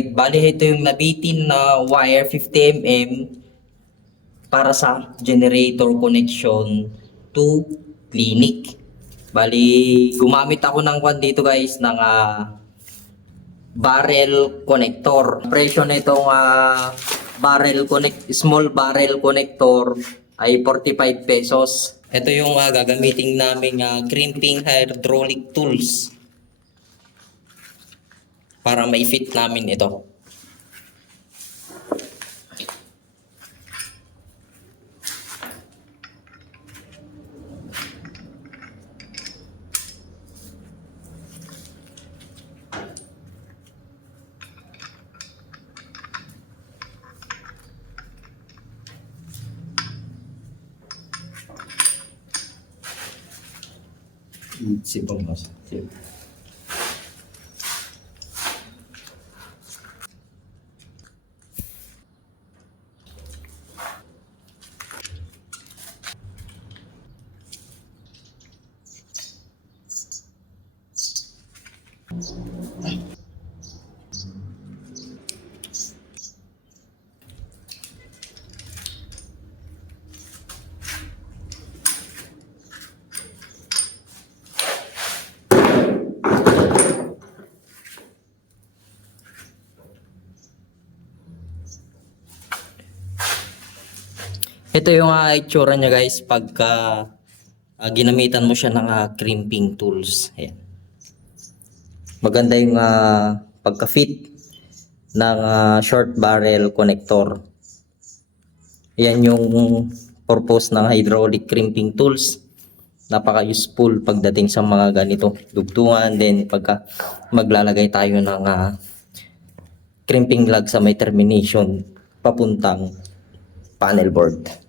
Bali, ito yung nabitin na wire 50 mm para sa generator connection to clinic. Bali, gumamit ako ng kwan dito guys ng barrel connector. Presyo nitong small barrel connector ay 45 pesos. Ito yung gagamitin naming crimping hydraulic tools para ma-fit namin ito. Sipang mas. Ito yung itsura niya guys pagka ginamitan mo siya ng crimping tools. Ayan. Maganda yung pagka-fit ng short barrel connector. Ayan yung purpose ng hydraulic crimping tools. Napaka-useful pagdating sa mga ganito dugtungan. Then pagka maglalagay tayo ng crimping lug sa may termination papuntang panel board.